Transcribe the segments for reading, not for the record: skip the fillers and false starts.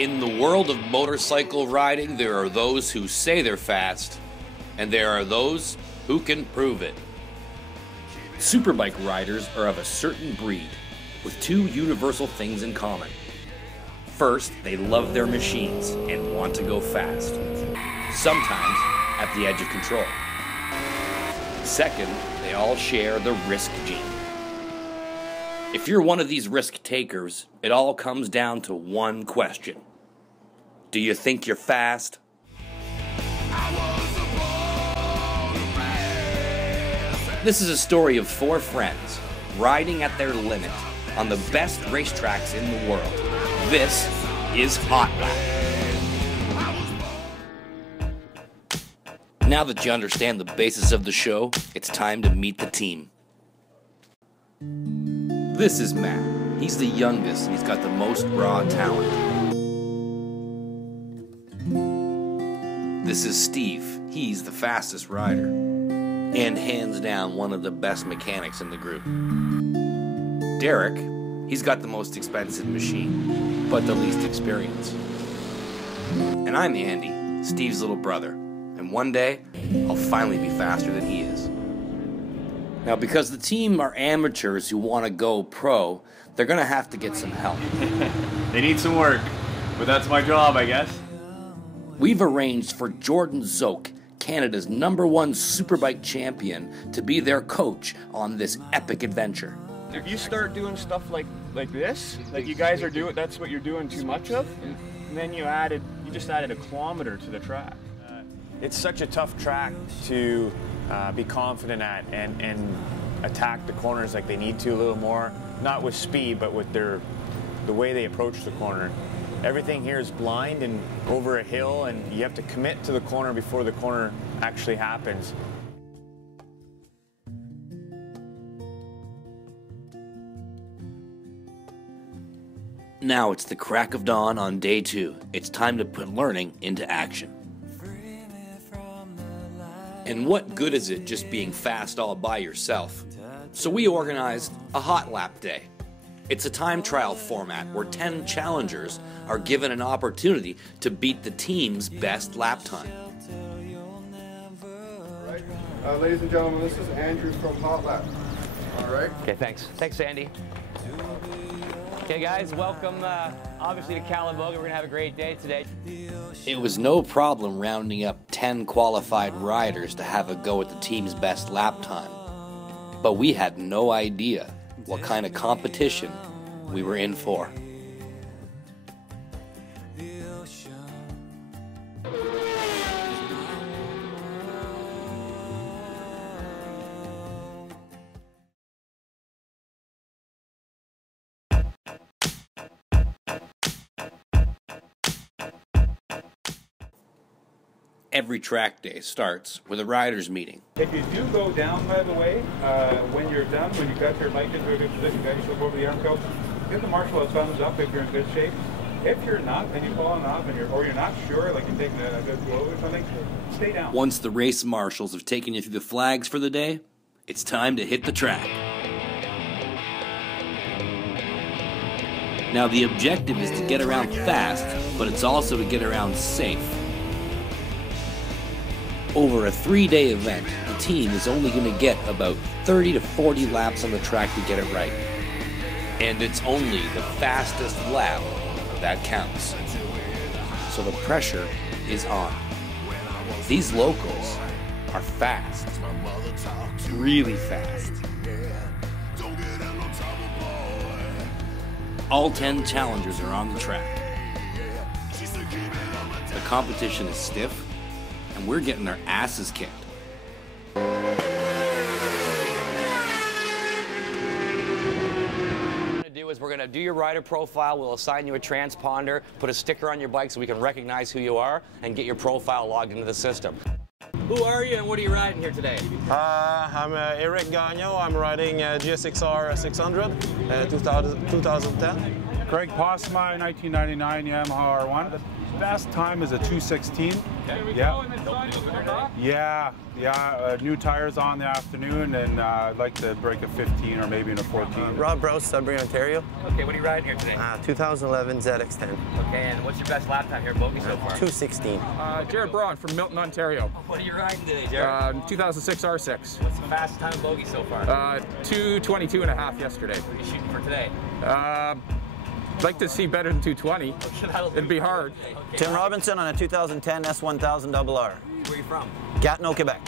In the world of motorcycle riding, there are those who say they're fast, and there are those who can prove it. Superbike riders are of a certain breed, with two universal things in common. First, they love their machines and want to go fast, sometimes at the edge of control. Second, they all share the risk gene. If you're one of these risk takers, it all comes down to one question. Do you think you're fast? This is a story of four friends riding at their limit on the best racetracks in the world. This is Hot Lap. Now that you understand the basis of the show, it's time to meet the team. This is Matt. He's the youngest and he's got the most raw talent. This is Steve. He's the fastest rider. And hands down one of the best mechanics in the group. Derek, he's got the most expensive machine, but the least experience. And I'm Andy, Steve's little brother. And one day, I'll finally be faster than he is. Now, because the team are amateurs who want to go pro, they're going to have to get some help. They need some work, but that's my job, I guess. We've arranged for Jordan Szoke, Canada's #1 superbike champion, to be their coach on this epic adventure. If you start doing stuff like this, like you guys are doing, that's what you're doing too much of, and then you just added a kilometer to the track. It's such a tough track to be confident at and attack the corners like they need to a little more, not with speed, but with the way they approach the corner. Everything here is blind and over a hill, and you have to commit to the corner before the corner actually happens. Now it's the crack of dawn on day 2. It's time to put learning into action. And what good is it just being fast all by yourself? So we organized a Hot Lap Day. It's a time trial format where 10 challengers are given an opportunity to beat the team's best lap time. All right. Ladies and gentlemen, this is Andrew from Hot Lap. All right. Okay, thanks. Thanks, Andy. Okay, guys, welcome, obviously, to Calabogie. We're going to have a great day today. It was no problem rounding up 10 qualified riders to have a go at the team's best lap time. But we had no idea what kind of competition we were in for. Every track day starts with a riders' meeting. If you do go down, by the way, when you're done, when you've got your bike into a good position, guys, you look over the arm coat, give the marshal a thumbs up if you're in good shape. If you're not, and you've fallen off, and you're not sure, like you're taking a good blow or something, stay down. Once the race marshals have taken you through the flags for the day, it's time to hit the track. Now the objective is to get around fast, but it's also to get around safe. Over a 3-day event, the team is only going to get about 30 to 40 laps on the track to get it right. And it's only the fastest lap that counts. So the pressure is on. These locals are fast. Really fast. All 10 challengers are on the track. The competition is stiff, and we're getting our asses kicked. What we're going to do is we're going to do your rider profile. We'll assign you a transponder, put a sticker on your bike so we can recognize who you are, and get your profile logged into the system. Who are you and what are you riding here today? I'm Gagnon. I'm riding GSXR 600 2010. Greg Possamai, 1999 Yamaha R1. The best time is a 2:16. Yeah. New tires on the afternoon, and I'd like to break a 15 or maybe in a 14. Rob Brase, Sudbury, Ontario. Okay, what are you riding here today? 2011 ZX10. Okay, and what's your best lap time here at Bogey so far? 2:16. Jared Braun from Milton, Ontario. What are you riding today, Jared? 2006 R6. What's the fastest time at Bogey so far? 2:22 and a half yesterday. What are you shooting for today? I'd like to see better than 2:20. It'd be hard. Okay. Tim Robinson on a 2010 S1000 RR. Where are you from? Gagnon, Quebec.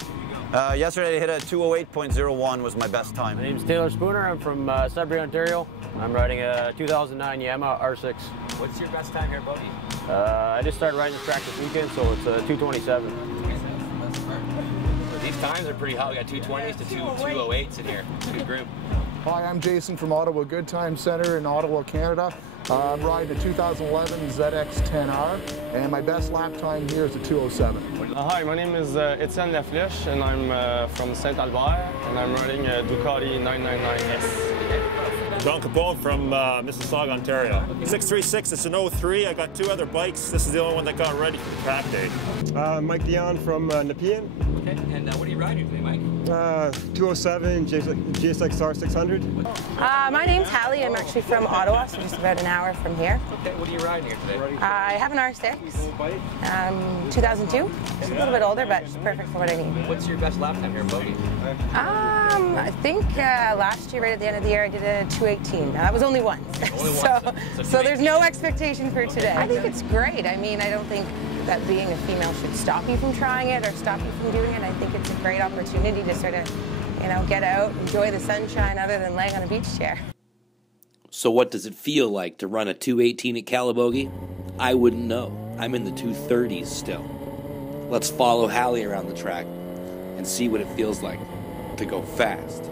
Yesterday I hit a 2:08.01 was my best time. My name's Taylor Spooner. I'm from Sudbury, Ontario. I'm riding a 2009 Yamaha R6. What's your best time here at Bogey? I just started riding this track this weekend, so it's 2:27. These times are pretty hot. We got 220s to 208s in here. Good group. Hi, I'm Jason from Ottawa Good Time Center in Ottawa, Canada. I'm riding a 2011 ZX10R, and my best lap time here is a 2:07. Hi, my name is Etienne Lafleche, and I'm from Saint Albert, and I'm riding a Ducati 999S. Capon from Mississauga, Ontario. 636, it's an 03. I got 2 other bikes. This is the only one that got ready for track day. Mike Dion from Muyen. Okay, and what are you riding today, Mike? 207 GSX-R 600. My name's Halley. I'm actually from Ottawa, so just about an hour from here. Okay, what are you riding here today? I have an R6, 2002. It's a little bit older, but it's perfect for what I need. What's your best lap time here at Bogey? I think last year, right at the end of the year, I did a 2:18. Now, that was only once. So there's no expectation for today. I think it's great. I mean, I don't think that being a female should stop you from trying it or stop you from doing it. I think it's a great opportunity to sort of, get out, enjoy the sunshine other than laying on a beach chair. So what does it feel like to run a 2:18 at Calabogie? I wouldn't know. I'm in the 2:30s still. Let's follow Halley around the track and see what it feels like to go fast.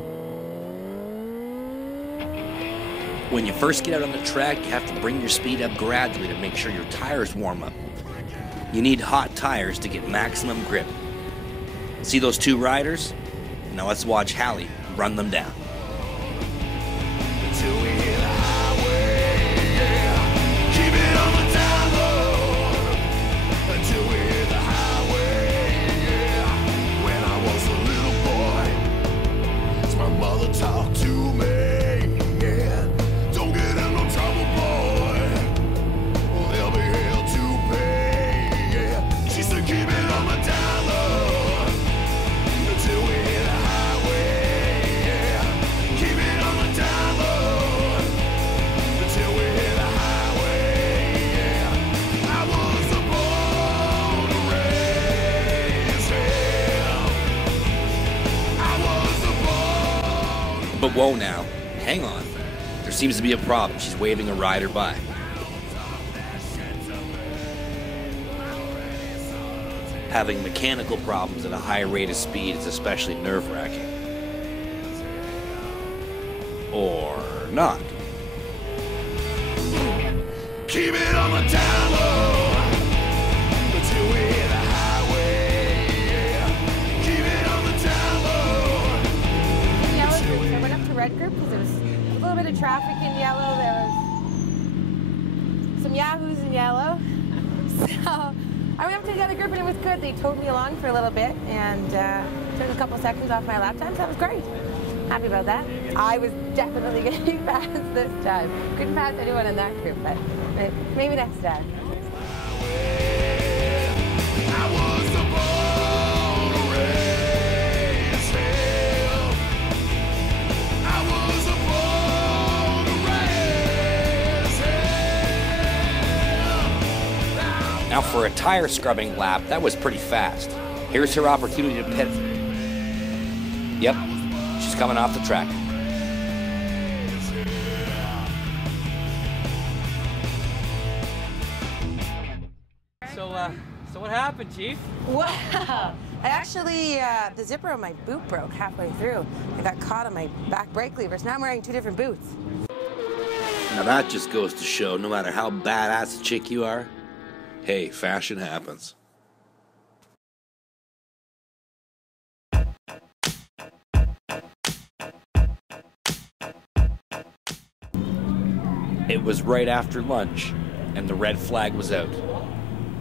When you first get out on the track, you have to bring your speed up gradually to make sure your tires warm up. You need hot tires to get maximum grip. See those 2 riders? Now let's watch Halley run them down. But whoa now, hang on. There seems to be a problem. She's waving a rider by. Having mechanical problems at a high rate of speed is especially nerve-wracking. Or not. Keep it on the down low until we hit the highway. Keep it on the down low. Yellow group. I went up to red group because there was a little bit of traffic in yellow. There was some yahoos in yellow. So I went up to the other group and it was good. They towed me along for a little bit and took a couple seconds off my lap time, so that was great. Happy about that. I was definitely getting fast this time. Couldn't pass anyone in that group, but maybe next time. Now for a tire scrubbing lap, that was pretty fast. Here's her opportunity to pit. Yep, she's coming off the track. So what happened, Chief? Wow! I actually, the zipper on my boot broke halfway through. I got caught on my back brake levers. Now I'm wearing 2 different boots. Now that just goes to show, no matter how badass a chick you are, hey, fashion happens. It was right after lunch, and the red flag was out,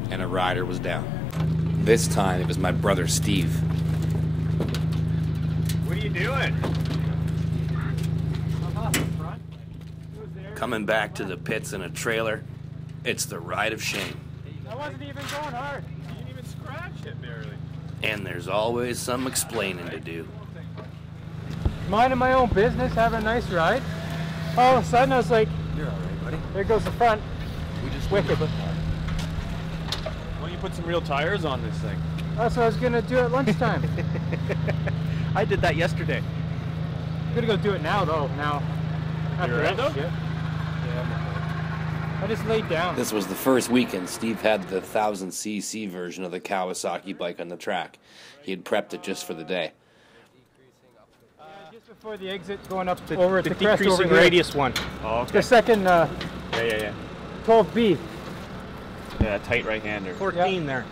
and a rider was down. This time, it was my brother Steve. What are you doing? Coming back to the pits in a trailer, it's the ride of shame. I wasn't even going hard. You didn't even scratch it barely. And there's always some explaining to do. Minding my own business, having a nice ride. All of a sudden, I was like, "You're all right, buddy. There goes the front. We just wicked." Why don't you put some real tires on this thing? That's what I was gonna do at lunchtime. I did that yesterday. I'm gonna go do it now, though. Now, after You're that right, though? shit. Yeah. I just laid down. This was the first weekend Steve had the 1000cc version of the Kawasaki bike on the track. He had prepped it just for the day. Just before the exit, going up over at The the crest over decreasing here. radius one. Oh, okay. The second, Yeah. 12B. Yeah, tight right-hander. 14 there.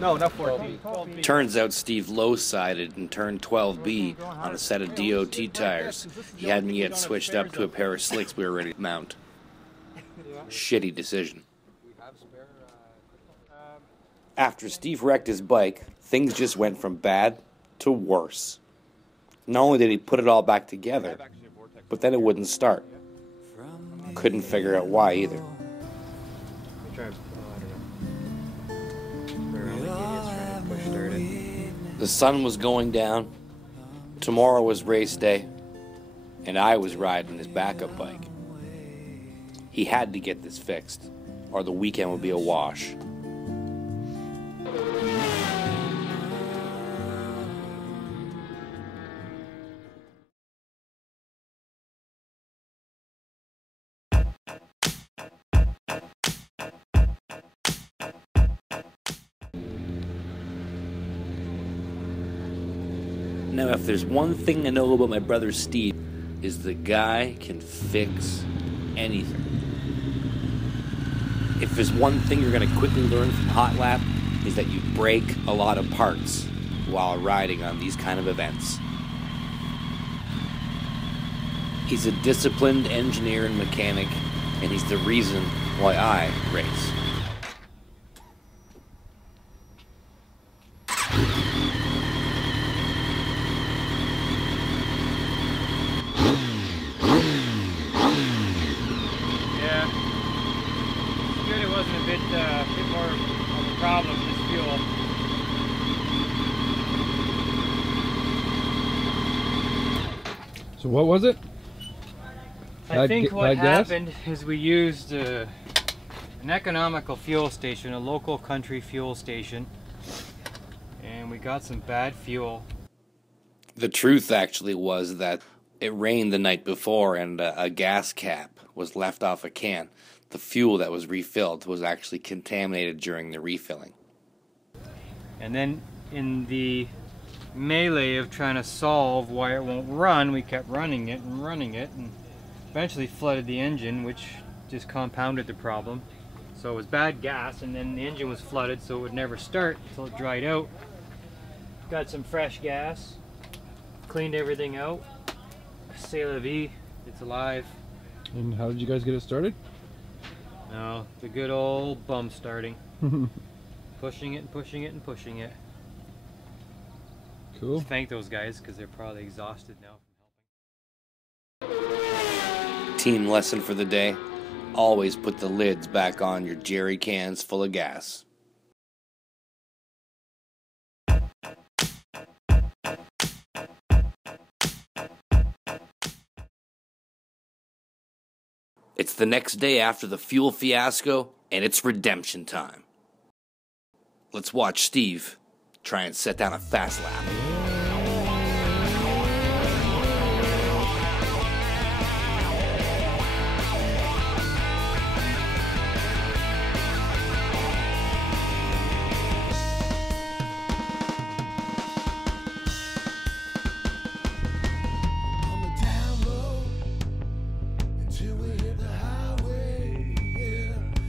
No, not 14. 12B. Turns out Steve low-sided in turn 12B on a set of DOT tires. He hadn't yet switched up to a pair of slicks we were ready to mount. Shitty decision. After Steve wrecked his bike, things just went from bad to worse. Not only did he put it all back together, but then it wouldn't start. Couldn't figure out why either. The sun was going down, tomorrow was race day, and I was riding his backup bike. He had to get this fixed, or the weekend would be a wash. Now, if there's one thing I know about my brother Steve, is the guy can fix anything. If there's one thing you're going to quickly learn from Hot Lap, is that you break a lot of parts while riding on these kind of events. He's a disciplined engineer and mechanic, and he's the reason why I race. Bit more of a problem, this fuel. So what was it? I think what happened is we used an economical fuel station, a local country fuel station, and we got some bad fuel. The truth actually was that it rained the night before and a gas cap was left off a can. The fuel that was refilled was actually contaminated during the refilling. And then in the melee of trying to solve why it won't run, we kept running it, and eventually flooded the engine, which just compounded the problem. So it was bad gas, and then the engine was flooded, so it would never start until it dried out. Got some fresh gas, cleaned everything out. C'est la vie, it's alive. And how did you guys get it started? No, the good old bum starting. Pushing it and pushing it and pushing it. Cool. Just thank those guys because they're probably exhausted now from helping. Team lesson for the day: always put the lids back on your jerry cans full of gas. It's the next day after the fuel fiasco, and it's redemption time. Let's watch Steve try and set down a fast lap.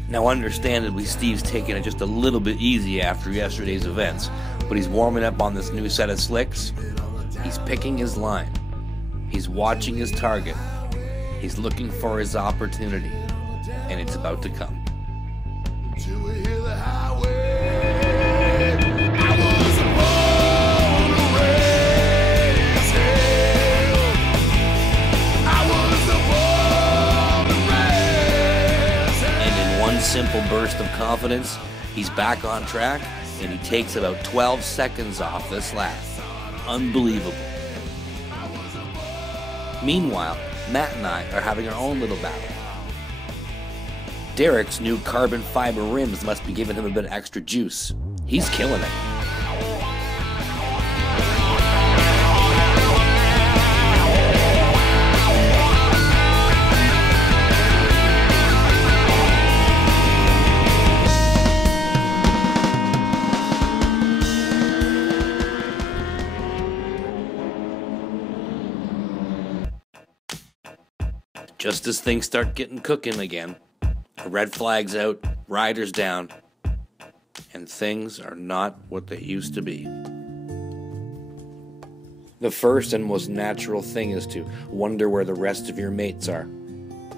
Now, understandably, Steve's taking it just a little bit easy after yesterday's events, but he's warming up on this new set of slicks. He's picking his line. He's watching his target. He's looking for his opportunity, and it's about to come. And in one simple burst of confidence, he's back on track, and he takes about 12 seconds off this lap. Unbelievable. Meanwhile, Matt and I are having our own little battle. Derek's new carbon fiber rims must be giving him a bit of extra juice. He's killing it. Just as things start getting cooking again, a red flag's out, riders down, and things are not what they used to be. The first and most natural thing is to wonder where the rest of your mates are.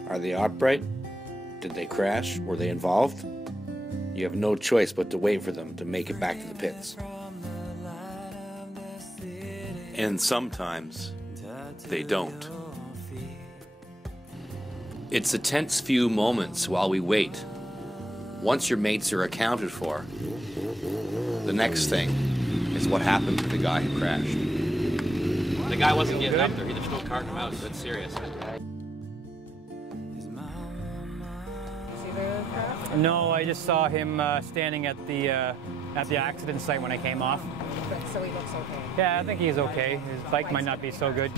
Are they upright? Did they crash? Were they involved? You have no choice but to wait for them to make it back to the pits. And sometimes they don't. It's a tense few moments while we wait. Once your mates are accounted for, the next thing is what happened to the guy who crashed. The guy wasn't getting up there. He just no carting him out, so it's serious. No, I just saw him standing at the accident site when I came off. So he looks okay? Yeah, I think he's okay. His bike might not be so good.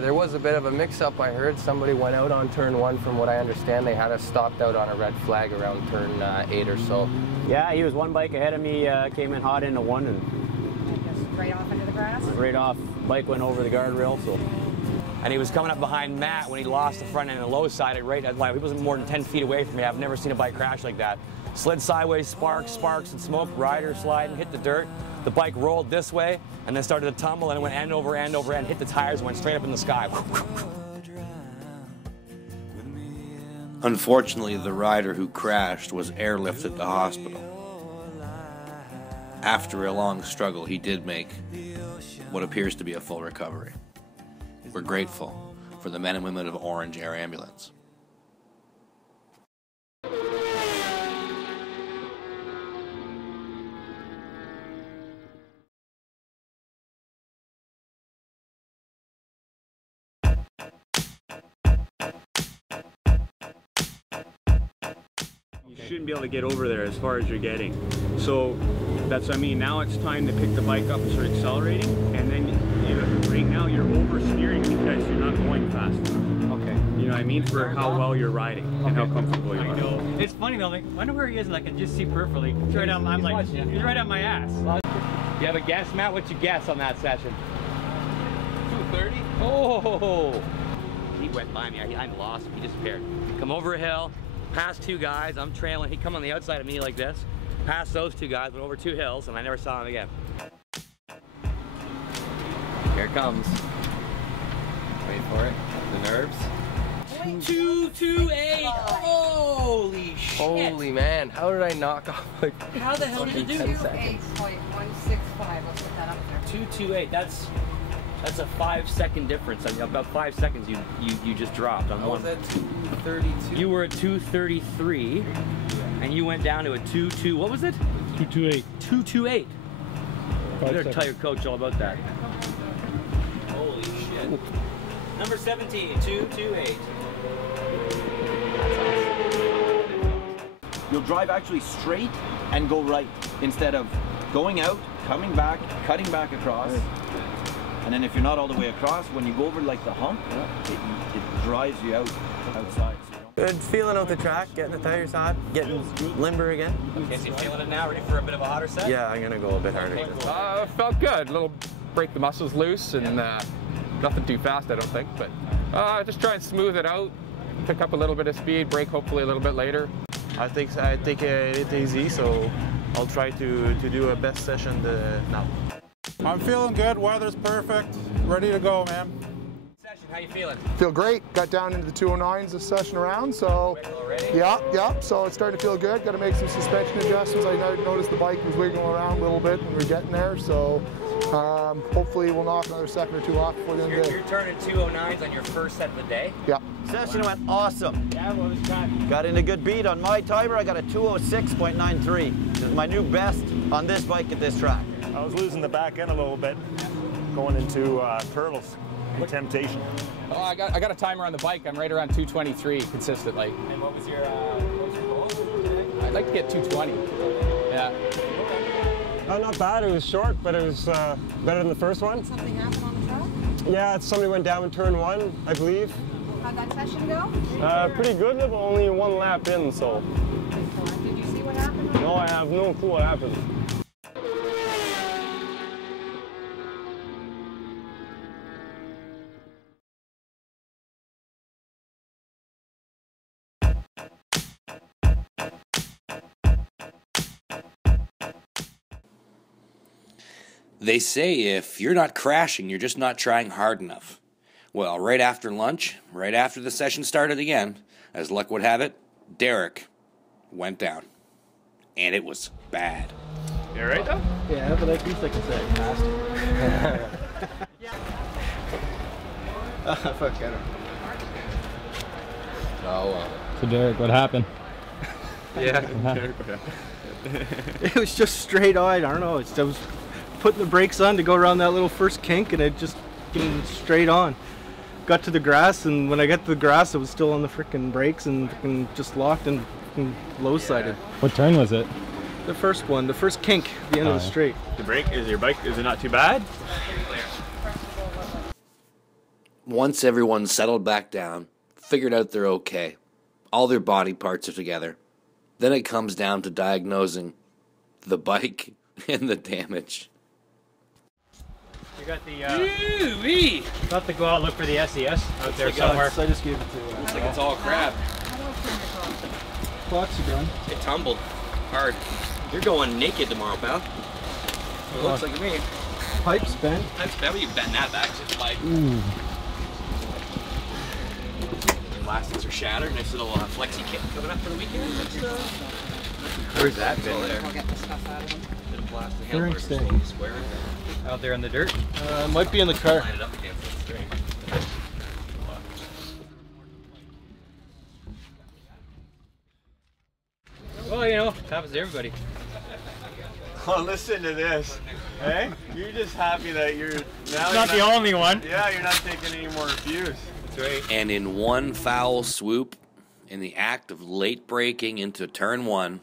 There was a bit of a mix-up, I heard. Somebody went out on turn 1, from what I understand. They had us stopped out on a red flag around turn 8 or so. Yeah, he was one bike ahead of me, came in hot into one and... Just right off into the grass? Right off. Bike went over the guardrail, so... And he was coming up behind Matt when he lost the front end and low sided right at like he wasn't more than 10 feet away from me. I've never seen a bike crash like that. Slid sideways, sparks and smoke, rider sliding, hit the dirt. The bike rolled this way and then started to tumble and it went end over end, hit the tires, went straight up in the sky. Unfortunately, the rider who crashed was airlifted to hospital. After a long struggle, he did make what appears to be a full recovery. We're grateful for the men and women of Orange Air Ambulance. You shouldn't be able to get over there as far as you're getting. So that's what I mean. Now it's time to pick the bike up and start accelerating, and then right now you're oversteering because you're not going fast enough. Okay. You know what I mean? For how well you're riding and how comfortable you are. I know. It's funny though. Like, I wonder where he is, and I can just see perfectly. He's right on. I'm like, he's right on my ass. You have a guess, Matt? What's your guess on that session? 230. Oh! He went by me. I lost him. He disappeared. Come over a hill, past two guys. I'm trailing. He come on the outside of me like this. Past those two guys, went over 2 hills, and I never saw him again. Here it comes. Wait for it. The nerves. 228. Holy shit. Holy man, how did I knock off like How the hell did you do 10 seconds? 8.165. Let's put that up there. 228. That's a 5-second difference. I mean, about 5 seconds you just dropped on one. I was at 232. You were at 233, and you went down to a 22. What was it? 228. 228. You better tell your coach all about that. Holy shit. Ooh. Number 17, 228. You'll drive actually straight and go right instead of going out, coming back, cutting back across. And then if you're not all the way across, when you go over like the hump, it drives you outside. Good feeling out the track, getting the tires hot, getting limber again. Okay, so you feeling it now? Ready for a bit of a hotter set? Yeah, I'm gonna go a bit harder. Felt good. A little break the muscles loose and nothing too fast, I don't think. But just try and smooth it out, pick up a little bit of speed, brake hopefully a little bit later. I take it easy, so I'll try to do a best session now. I'm feeling good. Weather's perfect. Ready to go, man. How you feeling? Feel great. Got down into the 209s this session around, so yeah. So it's starting to feel good. Got to make some suspension adjustments. I noticed the bike was wiggling around a little bit when we were getting there, so hopefully we'll knock another second or two off before the end of the day. You're turning 209s on your first set of the day? Yeah. Session went awesome. Yeah, what was time? Got in a good beat on my timer. I got a 206.93. This is my new best on this bike at this track. I was losing the back end a little bit going into turtles. Temptation. Oh, I got a timer on the bike. I'm right around 223 consistently. And what was your goal today? I'd like to get 220. Yeah. Not bad. It was short, but it was better than the first one. Something happened on the track? Yeah, somebody went down in turn 1, I believe. How'd that session go? Pretty good, but only one lap in, so. Did you see what happened? No, I have no clue what happened. They say if you're not crashing, you're just not trying hard enough. Well, right after lunch, right after the session started again, as luck would have it, Derek went down. And it was bad. You alright though? Yeah, but at least I can say I passed it. Fuck, I don't know. Oh, well. So Derek, what happened? Yeah, Derek, what happened? It was just straight on. I don't know. I was putting the brakes on to go around that little first kink, and it just came straight on. Got to the grass, and when I got to the grass, it was still on the frickin' brakes and just locked and low-sided. What turn was it? The first one, the first kink, the end of the straight. The brake, is your bike, is it not too bad? Once everyone's settled back down, figured out they're okay, all their body parts are together, then it comes down to diagnosing the bike and the damage. You got the got to go out and look for the SES out there somewhere. I just gave it to Looks like it's all crap. Clocks are gone. It tumbled hard. You're going naked tomorrow, pal. It looks like to me. Pipe's bent. That's better. You bend that back just like. Ooh. The elastics are shattered. Nice little flexi kit coming up for the weekend. Where's that been? There. I'll get the stuff out of them. Bit of plastic Very handlebars steady. square. Out there in the dirt. Might be in the car. Line it up again so it's straight. Well, you know, happens to everybody. Oh, listen to this. Hey, you're just happy that you're now. Not the only one. Yeah, you're not taking any more reviews. That's right. And in one foul swoop, in the act of late braking into turn 1,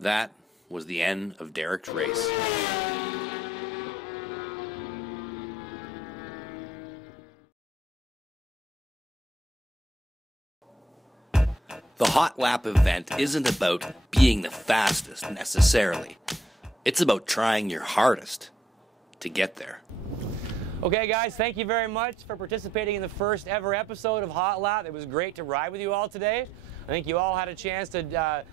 that was the end of Derek's race. The hot lap event isn't about being the fastest necessarily. It's about trying your hardest to get there. Okay, guys, thank you very much for participating in the first ever episode of Hot Lap. It was great to ride with you all today. I think you all had a chance to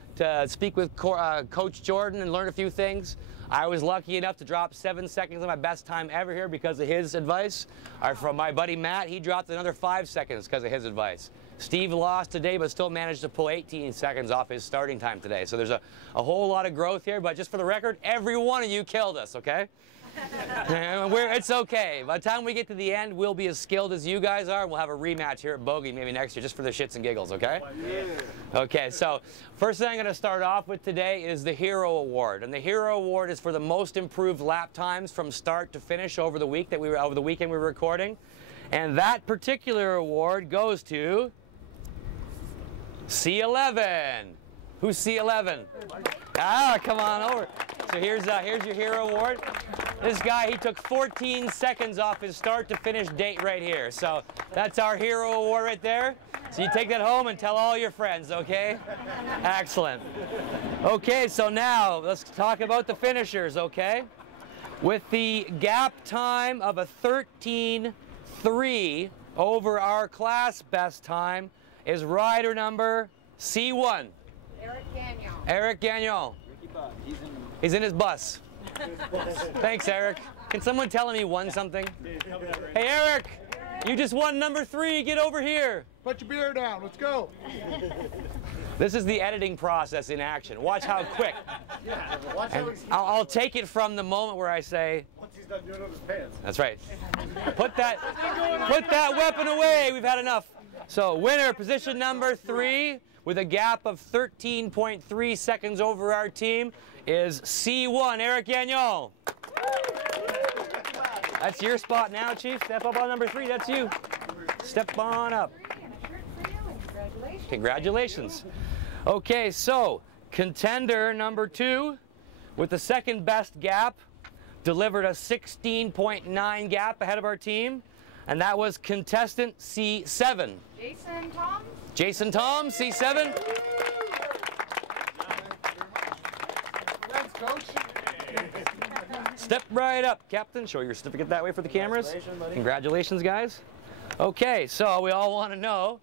speak with Coach Jordan and learn a few things. I was lucky enough to drop 7 seconds on my best time ever here because of his advice. From my buddy Matt, he dropped another 5 seconds because of his advice. Steve lost today, but still managed to pull 18 seconds off his starting time today. So there's a whole lot of growth here, but just for the record, every one of you killed us, okay? It's okay. By the time we get to the end, we'll be as skilled as you guys are, and we'll have a rematch here at Bogey maybe next year, just for the shits and giggles, okay? Okay, so first thing I'm going to start off with today is the Hero Award, and the Hero Award is for the most improved lap times from start to finish over the weekend we were recording, and that particular award goes to C11. Who's C11? Ah, come on over. So here's your Hero Award. This guy, he took 14 seconds off his start to finish date right here. So that's our Hero Award right there. So you take that home and tell all your friends, okay? Excellent. Okay, so now let's talk about the finishers, okay? With the gap time of a 13.3 over our class best time is rider number C1. Eric Gagnon. Eric Gagnon. He's in his bus. Thanks, Eric. Can someone tell him he won something? Hey, Eric! You just won number 3. Get over here. Put your beer down. Let's go. This is the editing process in action. Watch how quick. And I'll take it from the moment where I say, Once he's done doing it with his pants. that's right. Put that weapon away. We've had enough. So winner, position number 3, with a gap of 13.3 seconds over our team, is C1, Eric Gagnon. That's your spot now, Chief. Step up on number 3. That's you. Step on up. Congratulations. Okay, so contender number 2 with the second best gap delivered a 16.9 gap ahead of our team, and that was contestant C7. Jason Thoms. Jason Thoms, C7. Thanks, Coach. Step right up, Captain. Show your certificate that way for the cameras. Congratulations, guys. Okay, so we all want to know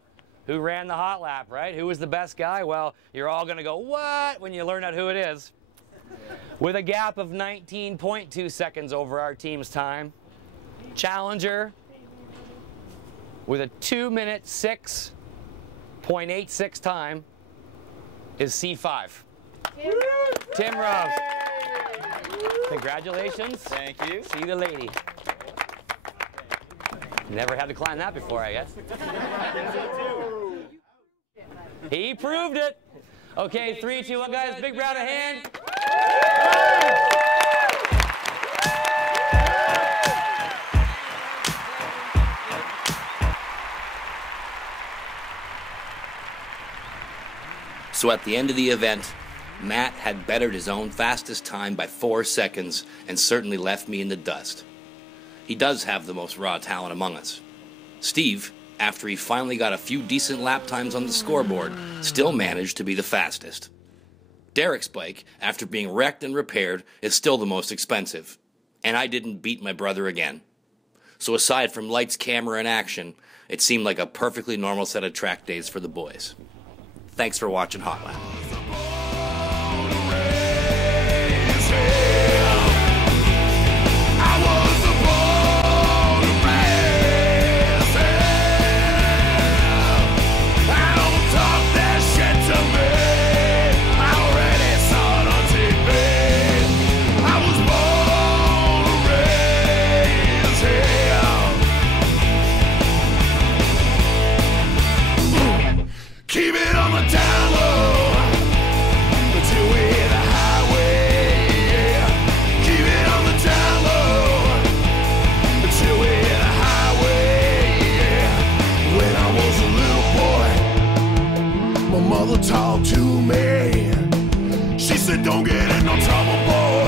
who ran the hot lap, right? Who was the best guy? Well, you're all going to go, what, when you learn out who it is. With a gap of 19.2 seconds over our team's time, challenger with a 2-minute 6.86 time is C5. Tim Ruff. Congratulations. Thank you. See the lady. Never had to climb that before, I guess. He proved it. Okay, 3, 2, 1, guys. Big round of hand. So at the end of the event, Matt had bettered his own fastest time by 4 seconds and certainly left me in the dust. He does have the most raw talent among us. Steve, after he finally got a few decent lap times on the scoreboard, still managed to be the fastest. Derek's bike, after being wrecked and repaired, is still the most expensive. And I didn't beat my brother again. So aside from lights, camera, and action, it seemed like a perfectly normal set of track days for the boys. Thanks for watching Hot Lap. Keep it on the down low until we hit the highway. Keep it on the down low until we hit the highway. When I was a little boy, my mother talked to me. She said, don't get in no trouble, boy.